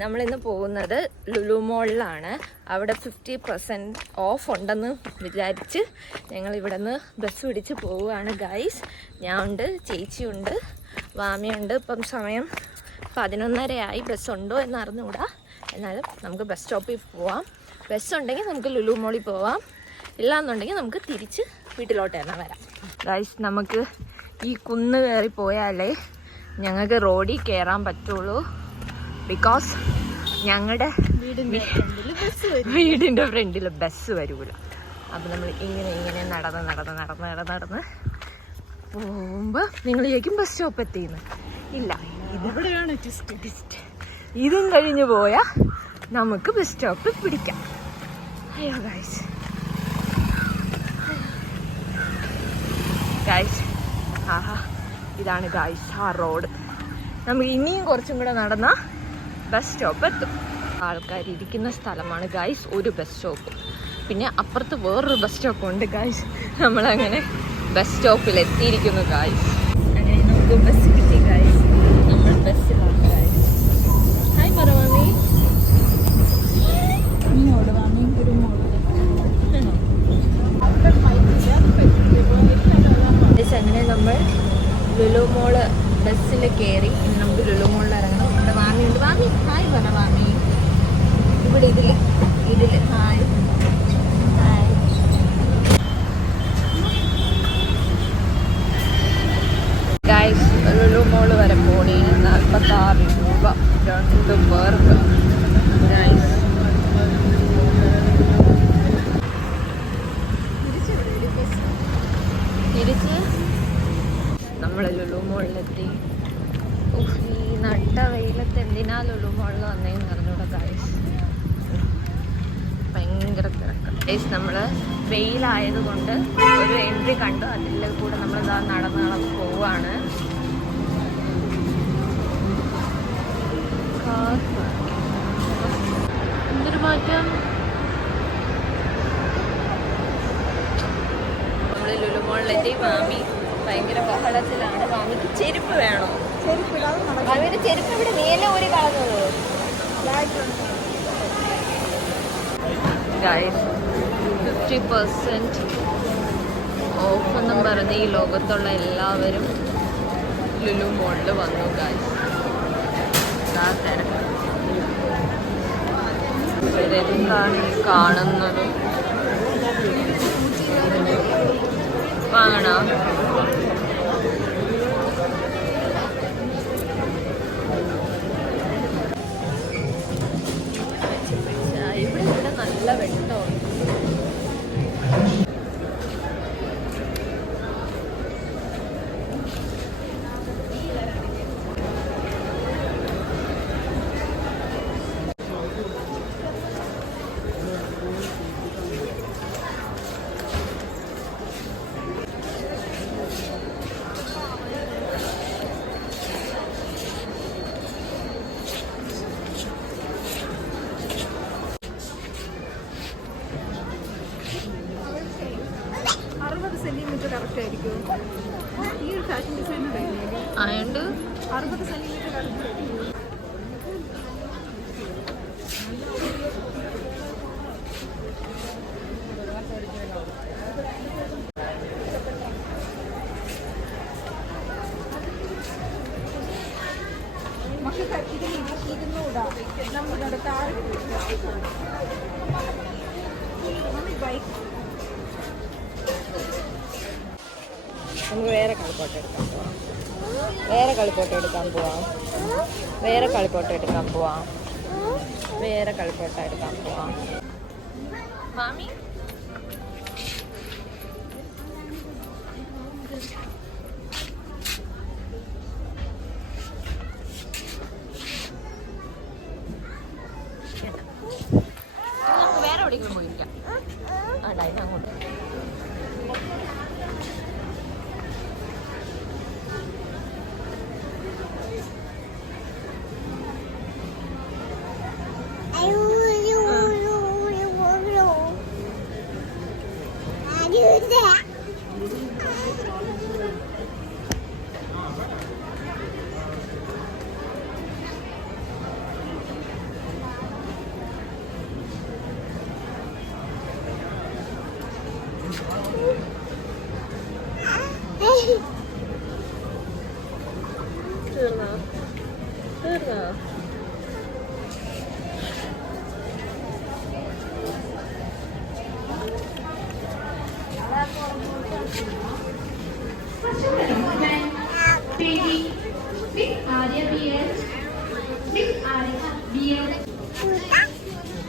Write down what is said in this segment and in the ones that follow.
നമ്മളിന്ന് പോകുന്നത് ലുലു മോളിലാണ്. അവിടെ ഫിഫ്റ്റി പെർസെന്റ് ഓഫ് ഉണ്ടെന്ന് വിചാരിച്ച് ഞങ്ങൾ ഇവിടെ നിന്ന് ബസ് പിടിച്ച് പോവുകയാണ് ഗൈസ് ഞാൻ ഉണ്ട് ചേച്ചിയുണ്ട് വാമിയുണ്ട്. ഇപ്പം സമയം പതിനൊന്നരയായി. ബസ് ഉണ്ടോ എന്ന് അറിഞ്ഞുകൂടാ എന്നാലും നമുക്ക് ബസ് സ്റ്റോപ്പിൽ പോവാം. ബസ് ഉണ്ടെങ്കിൽ നമുക്ക് ലുലു മോളിൽ പോവാം. ഇല്ലാന്നുണ്ടെങ്കിൽ നമുക്ക് തിരിച്ച് വീട്ടിലോട്ട് തന്നെ വരാം. ഗൈസ് നമുക്ക് ഈ കുന്ന് കയറി പോയാലേ ഞങ്ങൾക്ക് റോഡിൽ കയറാൻ പറ്റുള്ളൂ. ബിക്കോസ് ഞങ്ങളുടെ വീടിന്റെ ഫ്രണ്ടിൽ ബസ് വരൂല. അപ്പം നമ്മൾ ഇങ്ങനെ ഇങ്ങനെ നടന്ന് നടന്ന് നടന്ന് നടന്ന് നടന്ന് പോകുമ്പോൾ നിങ്ങൾ ചോദിക്കും ബസ് സ്റ്റോപ്പ് എത്തിയെന്ന് ഇല്ല ഇതെവിടെയാണ് ഇതും കഴിഞ്ഞ് പോയാൽ നമുക്ക് ബസ് സ്റ്റോപ്പ് പിടിക്കാം. അയ്യോ ഗായ്സ് ഗായ്സ് ആഹാ ഇതാണ് ഗായ്സ് ആ റോഡ്. നമുക്ക് ഇനിയും കുറച്ചും കൂടെ നടന്നാൽ ബസ് സ്റ്റോപ്പ് എത്തും. ആൾക്കാർ ഇരിക്കുന്ന സ്ഥലമാണ് ഗായ്സ് ഒരു ബസ് സ്റ്റോപ്പ് പിന്നെ അപ്പുറത്ത് വേറൊരു ബസ് സ്റ്റോപ്പ് ഉണ്ട് ഗായ്സ് നമ്മളങ്ങനെ ബസ് സ്റ്റോപ്പിൽ എത്തിയിരിക്കുന്നു ഗായ്സ് അങ്ങനെ നമുക്ക് ബസ് കിട്ടി ഗൈസ് നമ്മൾ ബസ്സിലാണ് ഗൈസ് ഹായ് പറവാമി അങ്ങനെ നമ്മൾ ലുലു മോൾ ബസ്സിൽ കയറി ഇനി നമുക്ക് ലുലു മോളിൽ ഇറങ്ങണം ഇവിടെ വാമിയുണ്ട് വാമി ഹായ് പറ വാമി ഇവിടെ ഇതിൽ ഇതിൽ ഹായ്. ലുലു മോൾ വരെ പോണി. നാൽപ്പത്താറ് രൂപ. രണ്ട് പേർക്ക്. ഗൈസ് തിരിച്ച്? നമ്മൾ ലുലു മോളിലെത്തി വെയിലത്ത് എന്തിനാ ലുലു മോളിൽ വന്നേന്ന് പറഞ്ഞൂടെ ഗൈസ് ഭയങ്കര തിരക്ക്. ഗൈസ് നമ്മൾ വെയിലായതുകൊണ്ട് ഒരു എൻട്രി കണ്ടു. അതിൽ കൂടെ നമ്മൾ ഇതാ നടന്ന് നടന്ന് പോവാണ്. എന്തൊരു മാറ്റം? നമ്മൾ ലുലു മോളിലെത്തി മാമി ഭയങ്കര ബഹളത്തിലാണ്. മാമിക്ക് ചെരുപ്പ് വേണോ? മാമിയുടെ ചെരുപ്പ് ഇവിടെ നീല ഒരു കളഞ്ഞത് ഫിഫ്റ്റി പെർസെന്റ് ഓഫ് എന്നും പറഞ്ഞ് ഈ ലോകത്തുള്ള എല്ലാവരും ലുലു മോളിൽ വന്നു ഗായ്സ് ഈ കാണുന്നത്? വാങ്ങണോ? അറുപത് സെന്റിമീറ്റർ കറക്റ്റ് ആയിരിക്കും. ഈ ഒരു ഫാഷൻ ഡിസൈനർ ആയതുകൊണ്ട് അറുപത് സെന്റിമീറ്റർ കറക്റ്റ് ആയിരിക്കും. നമ്മുടെ താഴെ മമ്മി ബൈക്ക് നമുക്ക് വേറെ കളിപ്പോട്ടം എടുക്കാൻ പോവാം വേറെ കളിപ്പോട്ടം എടുക്കാൻ പോവാം. വേറെ കളിപ്പോട്ടം എടുക്കാൻ പോവാം. വേറെ കളിപ്പോട്ടം എടുക്കാൻ പോവാം. മാമി? നമുക്ക് വേറെ എവിടെയെങ്കിലും പോയിരിക്കാം Hey!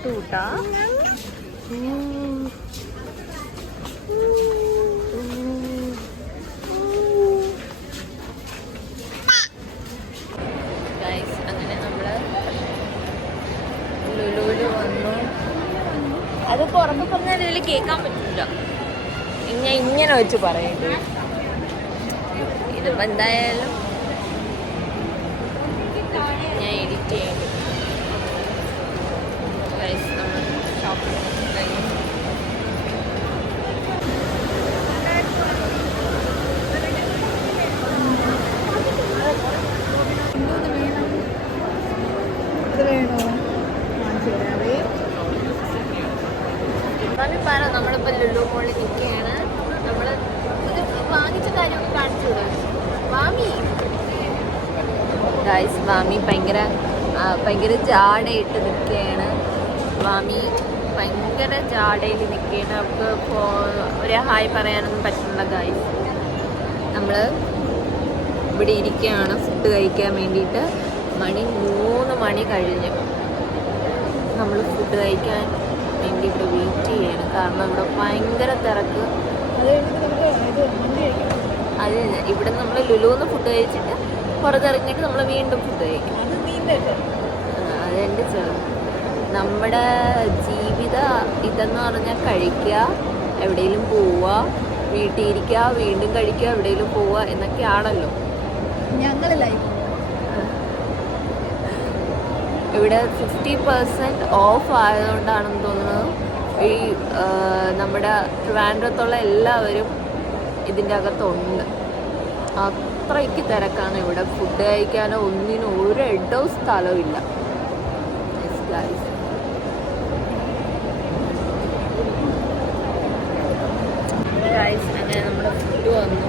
ടൂട്ടാ അത് പുറത്ത് പറഞ്ഞാൽ ഇതിൽ കേൾക്കാൻ പറ്റില്ല. ഞാൻ ഇങ്ങനെ വെച്ച് പറയുന്നു ഇതിപ്പോ എന്തായാലും ഞാൻ എഡിറ്റ് ചെയ്യേണ്ടി ഗൈസ് നമ്മൾ ഷോപ്പിംഗ് കഴിഞ്ഞു ഇത് വേണോ കാണിച്ചു തരാവേ മാമി പറ നമ്മളിപ്പോ ലുലു മോളിൽ നിൽക്കുകയാണ് നമ്മൾ ഇത് വാങ്ങിച്ച കാര്യമൊക്കെ കാണിച്ചു വിടും മാമി ഗായ്സ് വാമി ഭയങ്കര ഭയങ്കര ജാടയിട്ട് നിൽക്കുകയാണ്. വാമി ഭയങ്കര ജാടയിൽ നിൽക്കുകയാണ്. അവർക്ക് ഒരു ഹായ് പറയാനൊന്നും പറ്റുന്നില്ല ഗായ്സ് നമ്മൾ ഇവിടെ ഇരിക്കുകയാണ് ഫുഡ് കഴിക്കാൻ വേണ്ടിയിട്ട്. മണി മൂന്ന് മണി കഴിഞ്ഞു. നമ്മൾ ഫുഡ് കഴിക്കാൻ വേണ്ടി ഇവിടെ വെയിറ്റ് ചെയ്യാണ്. കാരണം ഇവിടെ ഭയങ്കര തിരക്ക്. അത് അത് ഇവിടെ നമ്മൾ ലുലുന്ന് ഫുഡ് കഴിച്ചിട്ട് പുറത്തിറങ്ങിയിട്ട് നമ്മൾ വീണ്ടും ഫുഡ് കഴിക്കും. അത് ചെറു നമ്മുടെ ജീവിത ഇതെന്ന് പറഞ്ഞാൽ കഴിക്കുക എവിടെയെങ്കിലും പോവുക വീട്ടിൽ ഇരിക്കുക വീണ്ടും കഴിക്കുക എവിടെയെങ്കിലും പോവുക എന്നൊക്കെയാണല്ലോ. ഞങ്ങൾ ലൈഫ് ഇവിടെ ഫിഫ്റ്റി പെർസെന്റ് ഓഫ് ആയതുകൊണ്ടാണെന്ന് തോന്നുന്നു. ഈ നമ്മുടെ ട്രിവാൻഡ്രത്തുള്ള എല്ലാവരും ഇതിന്റെ അകത്തുണ്ട് അത്രയ്ക്ക് തിരക്കാണ് ഇവിടെ. ഫുഡ് കഴിക്കാനോ ഒന്നിനും ഒരു ഇടവും സ്ഥലവും ഇല്ല. അങ്ങനെ നമ്മുടെ ഫുഡ് വന്നു.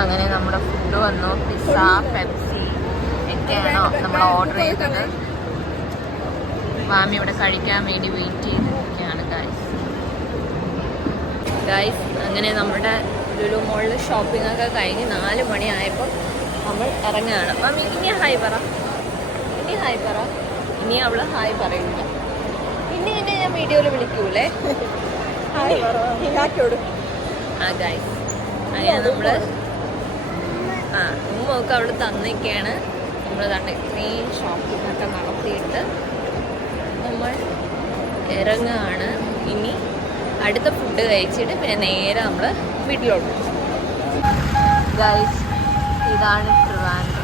അങ്ങനെ പിസ്സ പെപ്സി ഒക്കെയാണോ നമ്മൾ ഓർഡർ ചെയ്തത്. മാമി ഇവിടെ കഴിക്കാൻ വേണ്ടി വെയിറ്റ് ഗൈസ് ഗൈസ് അങ്ങനെ നമ്മുടെ ലുലു മോളിൽ ഷോപ്പിംഗ് ഒക്കെ കഴിഞ്ഞ് നാല് മണിയായപ്പോൾ നമ്മൾ ഇറങ്ങുകയാണ്. മാം ഇനി ഹായ് പറ. ഇനി ഹായ് പറ. ഇനി അവൾ ഹായ് പറയില്ല ഇനി എന്നെ ഞാൻ വീഡിയോയിൽ വിളിക്കൂലേ? ആ ഗൈസ് അങ്ങനെ നമ്മൾ ആ ഉമ്മൊക്കെ അവിടെ തന്നൊക്കെയാണ് നമ്മൾ കണ്ട ഇത്രയും ഷോപ്പിംഗ് ഒക്കെ നടത്തിയിട്ട് നമ്മൾ ഇറങ്ങുകയാണ്. ഇനി അടുത്ത ഫുഡ് കഴിച്ചിട്ട് പിന്നെ നേരെ നമ്മൾ വീട്ടിലോട്ട് ഗൈസ് ഇതാണ് ട്രിവാൻഡ്രം.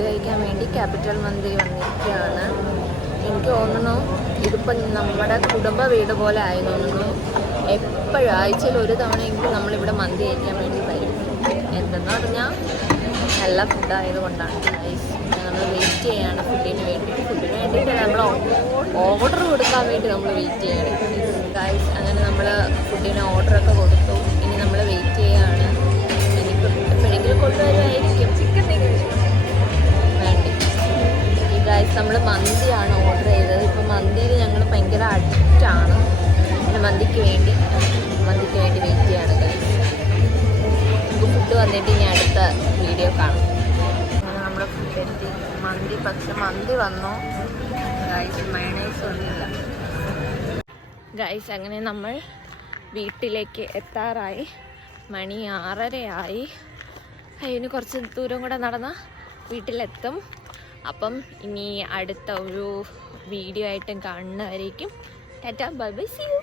കഴിക്കാൻ വേണ്ടി ക്യാപിറ്റൽ മന്തി വന്നിരിക്കുകയാണ്. എനിക്ക് തോന്നുന്നു ഇതിപ്പം നമ്മുടെ കുടുംബ വീട് പോലെ ആയി തോന്നുന്നു. എപ്പോഴും ആഴ്ചയിൽ ഒരു തവണയെങ്കിലും നമ്മളിവിടെ മന്തി കഴിക്കാൻ വേണ്ടി വരും. എന്തെന്ന് പറഞ്ഞാൽ നല്ല ഫുഡായത് കൊണ്ടാണ് ഗൈസ് നമ്മൾ വെയിറ്റ് ചെയ്യാണ് ഫുഡിന് വേണ്ടി. ഫുഡിന് വേണ്ടിയിട്ട് നമ്മൾ ഓർഡർ കൊടുക്കാൻ വേണ്ടി നമ്മൾ വെയിറ്റ് ചെയ്യാണ്. ഗൈസ് അങ്ങനെ നമ്മൾ ഫുഡിന് ഓർഡറൊക്കെ കൊടുത്തു. ഇനി നമ്മൾ വെയിറ്റ് ചെയ്യാണ്. എനിക്ക് എപ്പോഴെങ്കിലും കൊണ്ടുവരുമായിരിക്കും ചിക്കൻ വേണ്ടി. ഈ ഗൈസ് നമ്മൾ മന്തിയാണ് ഓർഡർ ചെയ്തത്. ഇപ്പം മന്തിയിൽ ഞങ്ങൾ ഭയങ്കര അഡിക്റ്റാണ് മന്തിക്ക് വേണ്ടി മന്തിക്ക് വേണ്ടി വെയിറ്റ് ചെയ്യാണ് ഫുഡ് വന്നിട്ട് ഇനി അടുത്ത വീഡിയോ കാണും. അങ്ങനെ നമ്മുടെ ഫുഡ് എത്തി. മന്തി പക്ഷെ മന്തി വന്നു. ഗൈസ് മയണൈസ് ഒന്നുമില്ല ഗൈസ് അങ്ങനെ നമ്മൾ വീട്ടിലേക്ക് എത്താറായി. മണി ആറരയായി. അതിന് കുറച്ച് ദൂരം കൂടെ നടന്ന വീട്ടിലെത്തും. അപ്പം ഇനി അടുത്ത ഒരു വീഡിയോ ആയിട്ടും കാണുന്നവരേക്കും. Tata bye bye see you